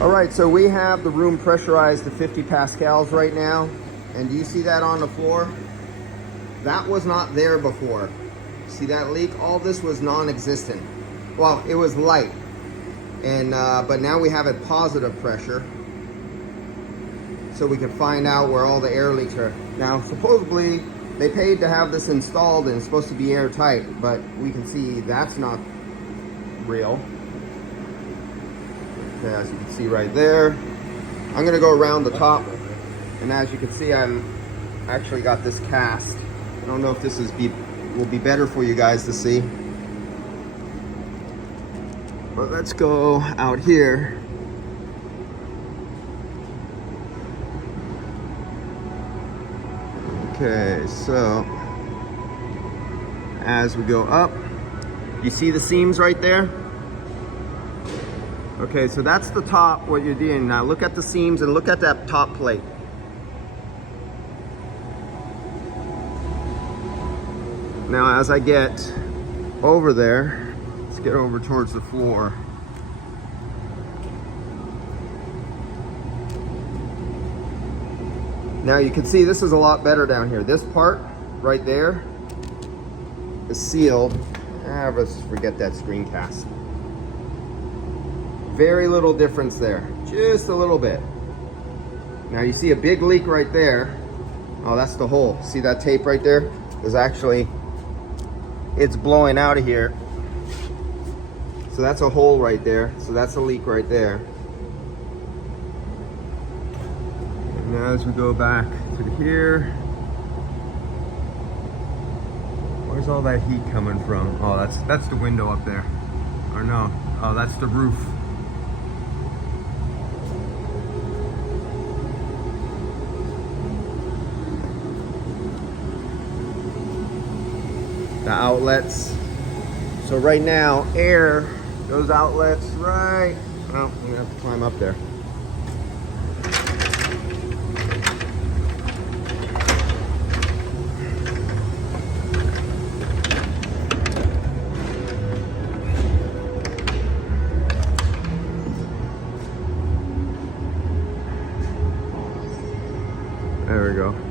All right, so we have the room pressurized to 50 pascals right now. And do you see that on the floor? That was not there before. See that leak? All this was non-existent. Well, it was light. And but now we have a positive pressure. So we can find out where all the air leaks are. Now, supposedly, they paid to have this installed and it's supposed to be airtight, but we can see that's not real. Okay, as you can see right there. I'm gonna go around the top, and as you can see, I'm actually got this cast. I don't know if this will be better for you guys to see. But let's go out here. Okay, so as we go up, you see the seams right there? Okay, so that's the top, what you're doing. Now look at the seams and look at that top plate. Now as I get over there, let's get over towards the floor. Now you can see this is a lot better down here. This part right there is sealed. Let's forget that screencast. Very little difference there, just a little bit. Now you see a big leak right there. Oh, that's the hole. See that tape right there? There's actually, it's blowing out of here. So that's a hole right there. So that's a leak right there. Now as we go back to here, where's all that heat coming from? Oh, that's the window up there. Or no, oh, that's the roof. The outlets. So right now, air, those outlets right, well, I'm gonna have to climb up there. There we go.